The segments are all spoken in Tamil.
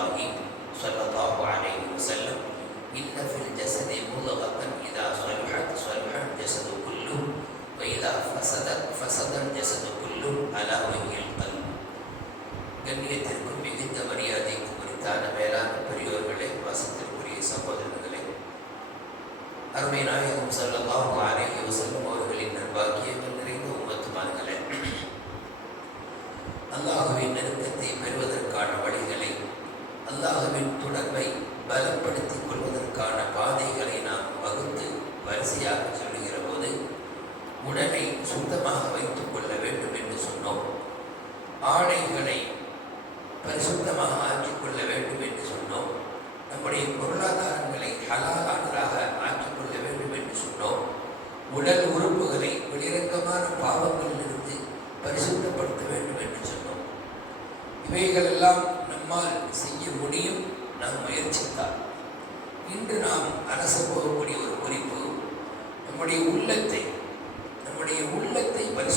الله صلى الله عليه وسلم إن في الجسد مضغة إذا صلحت صلح الجسد كله وإذا فسدت فسد الجسد كله على وجه القلب. கண்ணியத்திற்கும் மிகுந்த மரியாதைக்கும் குறித்தான மேலான பெரியோர்களே வசத்திற்குரிய சகோதரர்களே அருமை நாயகம் செல்லலாம் அழகிய வசதி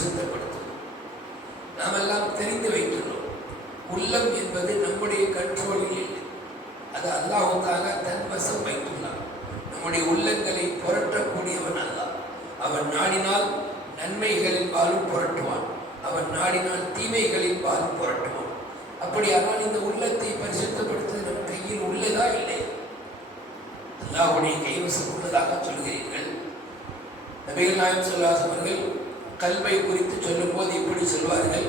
உள்ளத்தை நாம் எல்லாம் தெரிந்து வைக்கிறோம் உள்ளம் என்பது நம்முடைய கண்ட்ரோலில் இல்லை. அது அல்லாஹுக்காக தன் வசம் வைத்துள்ளான். நம்முடைய உள்ளங்களை புரட்டக்கூடியவன் அல்லாஹ். அவன் நாடினால் நன்மைகளின் பாலும் புரட்டுவான். அவன் நாடினால் தீமைகளின் பாலும் புரட்டுவான். அப்படியானால் இந்த உள்ளத்தை பரிசுத்தப்படுத்துவது நம் கையில் உள்ளதா இல்லை? அல்லாஹுடைய கைவசம் உள்ளதாக சொல்கிறீர்கள். நபிகள் நாயம் சொல்லாசவர்கள் கல்வை குறித்து சொல்லும்போது இப்படி சொல்வார்கள்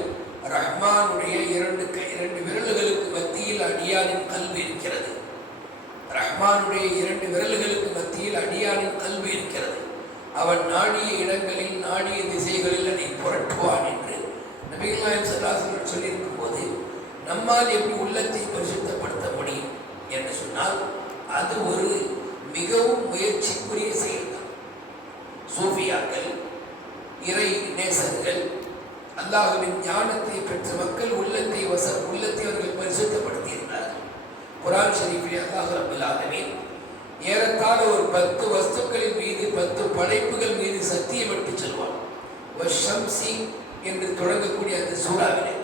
ரஹ்மானுடைய இரண்டு இரண்டு விரல்களுக்கு மத்தியில் அடியானின் கல்வி இருக்கிறது. ரஹ்மானுடைய இரண்டு விரல்களுக்கு மத்தியில் அடியானின் கல்வி இருக்கிறது. அவன் நாடிய இடங்களில் நாடிய திசைகளில் அதை புரட்டுவான் என்று நபிகள் நாயம் சொல்லியிருக்கும் போது நம்மால் எப்படி உள்ளத்தை பரிசுத்தப்படுத்த முடியும்? என்று சொன்னால் அது ஒரு மிகவும் முயற்சிக்குரிய செயல். அல்லாஹுவின் ஞானத்தை பெற்ற மக்கள் உள்ளத்தை வச உள்ளத்தை அவர்கள் பரிசுத்தப்படுத்தியிருந்தார்கள் குரான் ஷரீஃபில் அல்லாஹ் ரபுல் ஏறத்தாழ ஒரு பத்து வஸ்துக்களின் மீது பத்து படைப்புகள் மீது சத்தியம் விட்டு சொல்வான். வஷம்சி என்று தொடங்கக்கூடிய அந்த சூறாவிலே.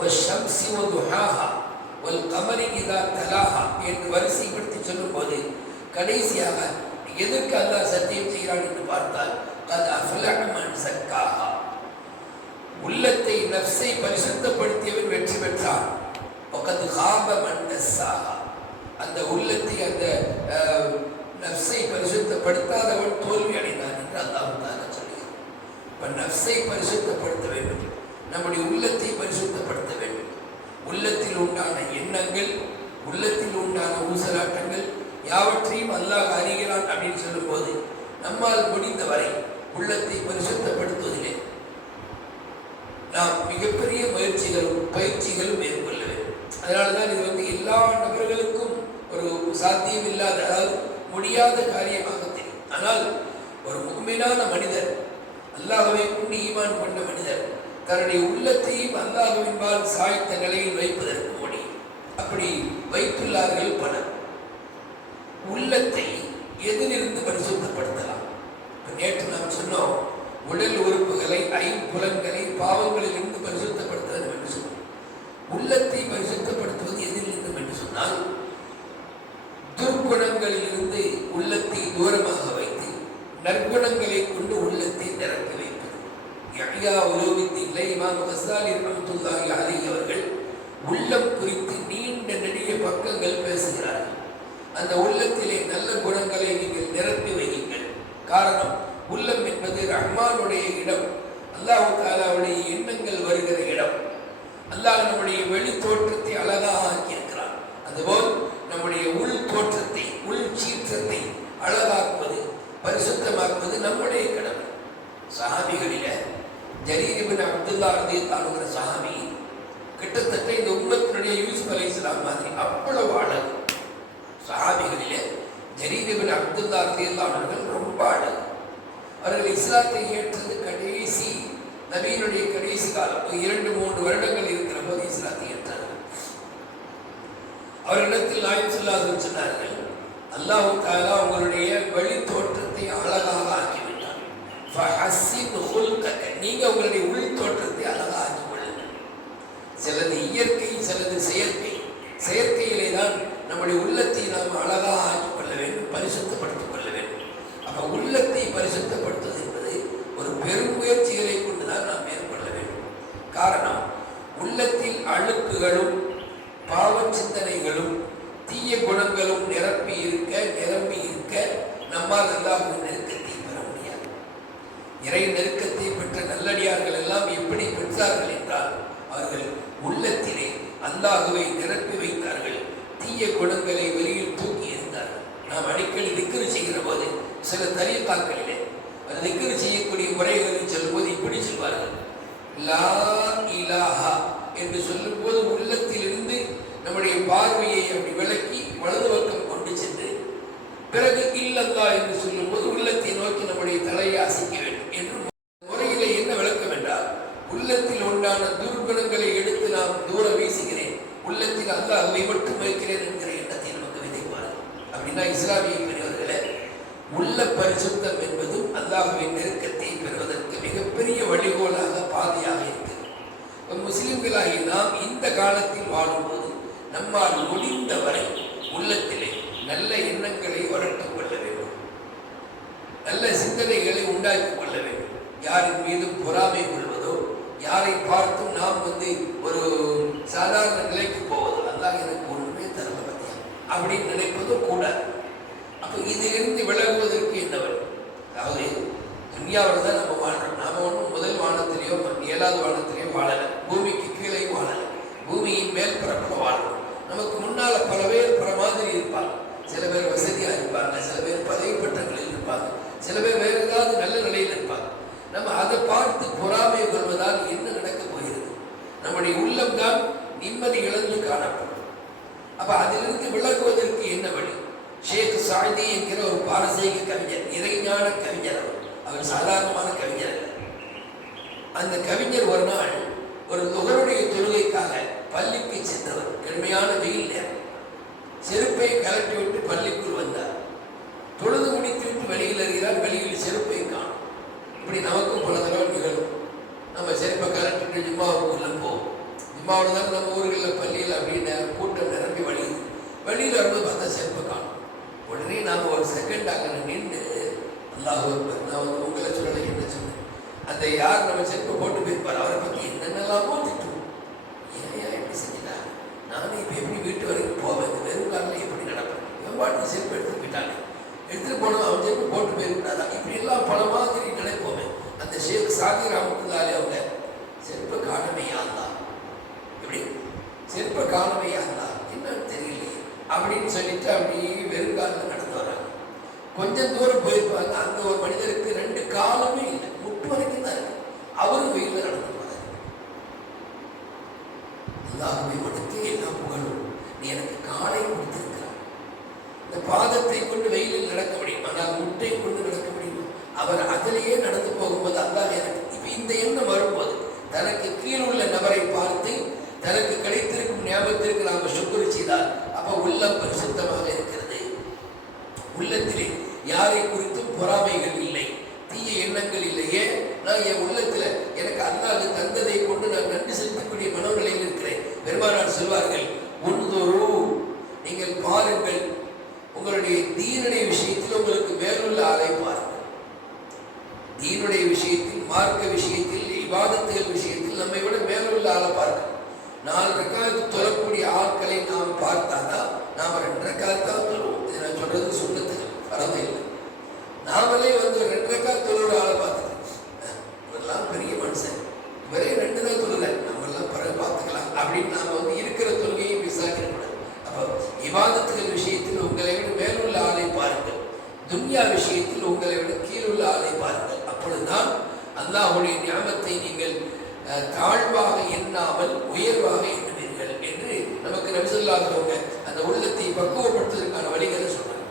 வஷம்சி வதுஹாஹா வல் கமரி இதா தலாஹா என்று வரிசைப்படுத்தி சொல்லும்போது கடைசியாக எதற்கு அல்லாஹ் சத்தியம் செய்கிறான் என்று பார்த்தால் அது அஃபலஹ மன் நப்சை பரிசுத்தப்படுத்தியவன் வெற்றி பெற்றான். பக்கத்து காப மன் அந்த உள்ளத்தை அந்த நப்சை பரிசுத்தப்படுத்தாதவன் தோல்வி அடைந்தான் என்று அல்லாஹ் தாலா இப்போ இப்ப பரிசுத்தப்படுத்த வேண்டும். நம்முடைய உள்ளத்தை பரிசுத்தப்படுத்த வேண்டும். உள்ளத்தில் உண்டான எண்ணங்கள் உள்ளத்தில் உண்டான ஊசலாட்டங்கள் யாவற்றையும் அல்லாஹ் அறிகிறான் அப்படின்னு சொல்லும்போது நம்மால் முடிந்தவரை உள்ளத்தை பரிசுத்தப்படுத்துவதில்லை. நாம் மிகப்பெரிய முயற்சிகளும் பயிற்சிகளும் மேற்கொள்ள வேண்டும். அதனால தான் இது வந்து எல்லா நபர்களுக்கும் ஒரு சாத்தியம் இல்லாத அதாவது முடியாத காரியமாக தெரியும். ஆனால் ஒரு உண்மையான மனிதர் அல்லாஹ்வை கொண்டு ஈமான் கொண்ட மனிதர் தன்னுடைய உள்ளத்தையும் அல்லாஹவின்பால் சாய்த்த நிலையில் வைப்பதற்கு முடியும் அப்படி வைத்துள்ளார்கள் பலர். உள்ளத்தை எதிலிருந்து பரிசுத்தப்படுத்தலாம்? நேற்று நாம் சொன்னோம் உடல் உறுப்புகளை ஐம்புலன்களை பாவங்களிலிருந்து பரிசுத்தப்படுத்த வேண்டும் என்று சொன்னோம் உள்ளத்தை பரிசுத்தப்படுத்துவது எதிலிருந்து என்று சொன்னால் துர்க்குணங்களிலிருந்து உள்ளத்தை தூரமாக வைத்து நற்குணங்களை கொண்டு உள்ளத்தை நிரப்பி வைப்பது. யஹ்யா உலோகத்தின் இமாம் கசாலி ரஹ்மத்துல்லாஹி அலைஹி அவர்கள் உள்ளம் குறித்து நீண்ட நெடிய பக்கங்கள் பேசுகிறார்கள். அந்த உள்ளத்திலே நல்ல குணங்களை நீங்கள் நிரப்பி வையுங்கள். காரணம் உள்ளம் என்பது ரஹ்மானுடைய இடம். அல்லாஹு தாலாவுடைய எண்ணங்கள் வருகிற இடம். அல்லாஹ் நம்முடைய வெளி தோற்றத்தை அழகாக ஆக்கியிருக்கிறான் அதுபோல் நம்முடைய உள் தோற்றத்தை உள் சீற்றத்தை அழகாக்குவது பரிசுத்தமாக்குவது நம்முடைய கடமை. சஹாபிகளில ஜரீரிபின் அப்துல்லா ரதி தானுகிற சஹாபி கிட்டத்தட்ட இந்த உம்மத்தினுடைய யூசுப் அலி இஸ்லாம் மாதிரி அவ்வளவு அழகு. சஹாபிகளிலே ஜரீரிபின் அப்துல்லா ரதி அவர்கள் ரொம்ப அழகு. அவர்கள் இஸ்லாத்தை ஏற்றது கடைசி நபியினுடைய கடைசி காலம். இரண்டு மூன்று வருடங்கள் இருக்கிற போது இஸ்லாத்தை ஏற்றார்கள். அவரிடத்தில் ஆயுள் சொல்லாத சொன்னார்கள் அல்லாஹு தாலா உங்களுடைய வெளி தோற்றத்தை அழகாக ஆக்கிவிட்டார் நீங்க உங்களுடைய உள் தோற்றத்தை அழகாக ஆக்கிக் கொள்ளுங்கள். சிலது இயற்கை சிலது செயற்கை. செயற்கையிலே தான் நம்முடைய உள்ளத்தை நாம் அழகாக ஆக்கிக் கொள்ள வேண்டும் பரிசுத்தப்படுத்திக் கொள்ள வேண்டும். அப்ப உள்ளத்தை பரிசுத்தப்படுத்துவது உலகம் நிரப்பி இருக்க நிரம்பி இருக்க நம்மால் எல்லாம் ஒரு நெருக்கத்தை பெற முடியாது. இறை நெருக்கத்தை பெற்ற நல்லடியார்கள் எல்லாம் எப்படி பெற்றார்கள் என்றால் அவர்கள் உள்ளத்திலே அல்லாஹுவை நிரப்பி வைத்தார்கள். தீய குணங்களை வெளியில் தூக்கி இருந்தார்கள் நாம் அடிக்கடி திக்கரு செய்கிற போது சில தரியத்தாக்களிலே அது திக்கரு செய்யக்கூடிய முறைகளில் சொல்லும்போது இப்படி சொல்வார்கள். லா இலாஹா என்று உள்ளத்திலிருந்து நம்முடைய பார்வையை அப்படி விளக்கி பிறகு இல்லல்லா என்று சொல்லும்போது உள்ளத்தை நோக்கி நம்முடைய தலையை அசைக்க வேண்டும் என்று முறையிலே என்ன விளக்கம் என்றால் உள்ளத்தில் உண்டான துர்குணங்களை எடுத்து நாம் தூர வீசுகிறேன். உள்ளத்தில் அல்லாஹ்வை மட்டும் வைக்கிறேன் என்கிற எண்ணத்தை நமக்கு விதைப்பார். அப்படின்னா இஸ்லாமிய பெரியவர்களே உள்ள பரிசுத்தம் என்பதும் அல்லாஹுவின் நெருக்கத்தை பெறுவதற்கு மிகப்பெரிய வழிகோலாக பாதையாக இருக்கிறது முஸ்லிம்களாகி நாம் இந்த காலத்தில் வாழும்போது நம்மால் முடிந்தவரை உள்ளத்திலே நல்ல எண்ணங்களை வளர்த்து கொள்ள வேண்டும். நல்ல சிந்தனைகளை உண்டாக்கி கொள்ள வேண்டும். யாரின் மீதும் பொறாமை கொள்வதோ யாரை பார்த்தும் நாம் வந்து ஒரு சாதாரண நிலைக்கு போவதோ அதான் எனக்கு ஒன்றுமே தரல அப்படின்னு நினைப்பதும் கூடாது. அப்போ இதிலிருந்து விலகுவதற்கு என்ன அதாவது துன்யாவில் தான் நம்ம வாழ்றோம். நாம் ஒன்றும் முதல் வானத்திலேயோ ஏழாவது வானத்திலேயோ வாழலை. பூமிக்கு கீழே வாழலை. பூமியின் மேல் பரப்பில் வாழ்றோம். நமக்கு முன்னால் பல பேர் பல மாதிரி இருப்பாங்க. சில பேர் வசதியா இருப்பாங்க சில பேர் பதவி பட்டங்களில் இருப்பாங்க சில பேர் வேறு ஏதாவது நல்ல நிலையில் இருப்பாங்க. நம்ம அதை பார்த்து பொறாமை கொள்வதால் என்ன நடக்கப் போகிறது? நம்முடைய உள்ளம் தான் நிம்மதி இழந்து காணப்படும். அப்ப அதிலிருந்து விளக்குவதற்கு என்ன வழி? ஷேக் சாதி என்கிற ஒரு பாரசீக செகண்ட் அங்கே நின்று அல்லாஹ் நான் வந்து உங்களை சொல்லலை என்ன சொன்னேன். அந்த யார் நம்ம செப்பு போட்டு போயிருப்பார் அவரை பற்றி என்னென்னலாமோ திட்டுவோம் ஏன் எப்படி இப்படி நானும் இப்போ எப்படி வீட்டு வரைக்கும் போவேன்? இந்த வெறும் காலில் எப்படி நடப்பேன்? என் பாட்டு செப்பு எடுத்துட்டு போயிட்டாங்க? எடுத்துகிட்டு போனோம் அவன் செப்பு போட்டு போயிருக்கூடாதா இப்படி எல்லாம் பல மாதிரி நினைப்போமே. அந்த ஷேக் சாதி ராமத்துலாலே அவங்க செருப்பை காணமையா இருந்தா எப்படி? செருப்பை காணமையா இருந்தா என்னன்னு தெரியலையே. அப்படின்னு சொல்லிட்டு அப்படி வெறும் காலில் கொஞ்சம் தூரம் போயிருப்பாங்க அங்க ஒரு மனிதருக்கு ரெண்டு காலுமே இல்லை. முட்டு வரைக்கும் தான் இருக்கு. அவரும் வெயில நடந்து போறாரு. அல்லாஹுவை உனக்கு எல்லா புகழும். நீ எனக்கு காலை கொடுத்திருக்கிறார் இந்த பாதத்தை கொண்டு வெயிலில் நடக்க முடியும்? ஆனால் முட்டை கொண்டு நடக்க முடியுமா? அவர் அதிலேயே நடந்து போகும்போது அல்லாஹ் எனக்கு இப்போ இந்த எண்ணம் வரும்போது தனக்கு கீழுள்ள உள்ள நபரை பார்த்து தனக்கு கிடைத்திருக்கும் ஞாபகத்திற்கு நாம சுக்குரு செய்தால் அப்ப உள்ளம் பரிசுத்தமாக இருக்கிறது. உள்ளத்திலே யாரை குறித்தும் பொறாமைகள் இல்லை. தீய எண்ணங்கள் இல்லையே. நான் என் உள்ளத்துல எனக்கு அல்லாஹ் தந்ததை கொண்டு நான் நன்றி செலுத்தக்கூடிய மனநிலையில் இருக்கிறேன் பெருமானார் சொல்வார்கள் உன்தொரு நீங்கள் பாருங்கள் உங்களுடைய தீனுடைய விஷயத்தில் உங்களுக்கு மேலுள்ள ஆளை பாருங்கள் தீனுடைய விஷயத்தில் மார்க்க விஷயத்தில் இபாதத்துகள் விஷயத்தில் நம்மை விட மேலுள்ள ஆளை பார்க்கணும் நாலு ரக்காலத்து தொழக்கூடிய ஆட்களை நாம் பார்த்தாதான் நாம் ரெண்டு ரக்காலத்தான் தொழுவோம் இது நான் சொல்றது சுண்ணத்துகள் வரது இல்லை நாமளே வந்து ரெண்டு ரெக்கா தொழுற ஆளை பார்த்துட்டு. இவரெல்லாம் பெரிய மனுஷன். இவரே ரெண்டு தான் தொழில நம்ம எல்லாம் பிறகு பார்த்துக்கலாம். அப்படின்னு நாம வந்து இருக்கிற தொழிலையும் விசாரிக்கக்கூடாது அப்போ விவாதத்துகள் விஷயத்தில் உங்களை விட மேலுள்ள ஆளை பாருங்கள். துன்யா விஷயத்தில் உங்களை விட கீழுள்ள ஆளை பாருங்கள். அப்பொழுதுதான் அல்லாஹுடைய ஞாபகத்தை நீங்கள் அஹ், தாழ்வாக எண்ணாமல் உயர்வாக எண்ணுவீர்கள் என்று நமக்கு நபிசல்லாதவங்க அந்த உள்ளத்தை பக்குவப்படுத்துவதற்கான வழிகளை சொன்னாங்க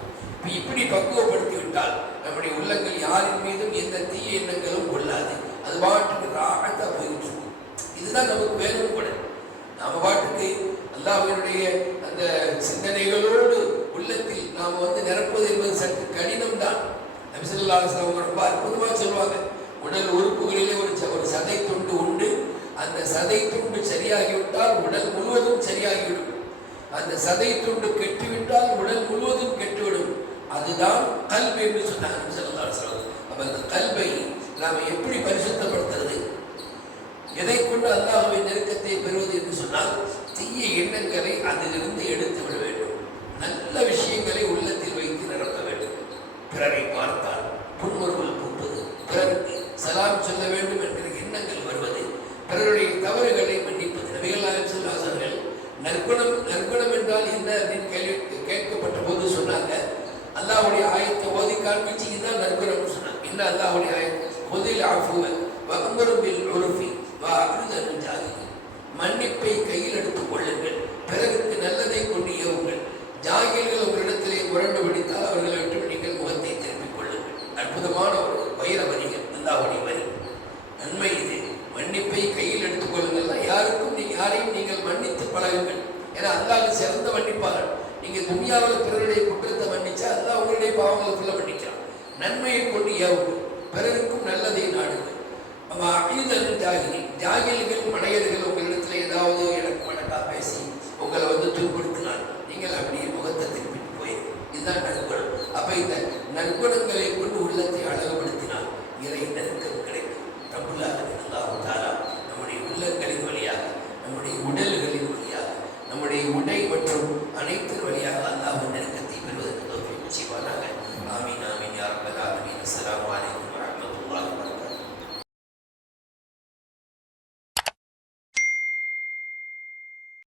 இப்படி பக்குவப்படுத்தி விட்டால் நம்முடைய உள்ளங்கள் யாரின் மீதும் எந்த தீய எண்ணங்களும் கொள்ளாது. அது பாட்டுக்கு ராகத்தா போயிட்டு இருக்கும். இதுதான் நமக்கு வேணும் கூட நாம பாட்டுக்கு அல்லாவினுடைய அந்த சிந்தனைகளோடு உள்ளத்தில் நாம் வந்து நிரப்புவது என்பது சற்று கடினம் தான் நபிசல்லாஸ் ரொம்ப அற்புதமாக சொல்லுவாங்க. உடல் உறுப்புகளிலே ஒரு ஒரு சதை துண்டு உண்டு. அந்த சதை துண்டு சரியாகிவிட்டால் உடல் முழுவதும் சரியாகிவிடும். அந்த சதை துண்டு கெட்டுவிட்டால் உடல் முழுவதும் கெட்டுவிடும். அதுதான் கல்வி என்று சொன்னாங்க நபி ஸல்லல்லாஹு அலைஹி அந்த கல்வை நாம் எப்படி பரிசுத்தப்படுத்துறது? எதை கொண்டு அல்லாஹ்வின் நெருக்கத்தை பெறுவது என்று சொன்னால் தீய எண்ணங்களை அதிலிருந்து எடுத்து விட வேண்டும். நல்ல விஷயங்களை உள்ளத்தில் வைத்து நடத்த வேண்டும். பிறரை பார்த்தால் புன்முறுவல் கூப்பது பிறருக்கு சலாம் சொல்ல வேண்டும் என்கிற எண்ணங்கள் வருவது பிறருடைய தவறுகளை மன்னிப்பது. நபிகள் நாயகம் செல்வாசர்கள் நற்குணம் நற்குணம் என்றால் என்ன அப்படின்னு கேள்வி கேட்கப்பட்ட போது சொன்னாங்க அல்லாஹுடைய ஆயத்தை ஓதி காண்பிச்சு இதுதான் நற்குணம்னு சொன்னாங்க என்ன அல்லாஹுடைய ஆயத்தை? முதலில் ஆஃபுவன் வங்கருபில் உருஃபி வா அருதன் ஜாதி மன்னிப்பை கையில் எடுத்துக் கொள்ளுங்கள். பிறருக்கு நல்லதை கொண்டு ஏவுங்கள். ஜாகில்கள் உங்களிடத்திலே முரண்டு பிடித்தால் அவர்களை விட்டு நீங்கள் முகத்தை திருப்பிக் கொள்ளுங்கள். அற்புதமான ஒரு வைர வரிகள் அல்லாஹுடைய வரி. நன்மை இது. மன்னிப்பை கையில் எடுத்துக் கொள்ளுங்கள். யாருக்கும் நீ யாரையும் நீங்கள் மன்னித்து பழகுங்கள். ஏன்னா அல்லாஹ் சிறந்த மன்னிப்பாளர். நீங்க துனியாவில் பிறருடைய குற்றத்தை மன்னிச்சா அல்லாஹ் உங்களுடைய பாவங்களை ஃபுல்லாக மன்னிக்கிறான். நன்மையை கொண்டு ஏவுங்கள் பிறருக்கும் நல்லதை நாடுங்கள் அழிதல் ஜாகிரி ஜாகில்கள் மனையர்கள் உங்களிடத்துல ஏதாவது எனக்கு மனக்கா பேசி உங்களை வந்து துன்புறுத்தினால் நீங்கள் அப்படியே முகத்தை திருப்பிட்டு போயிரு. இதுதான் நற்குணம். அப்ப இந்த நற்குணங்களை கொண்டு உள்ளத்தை அழகுபடுத்த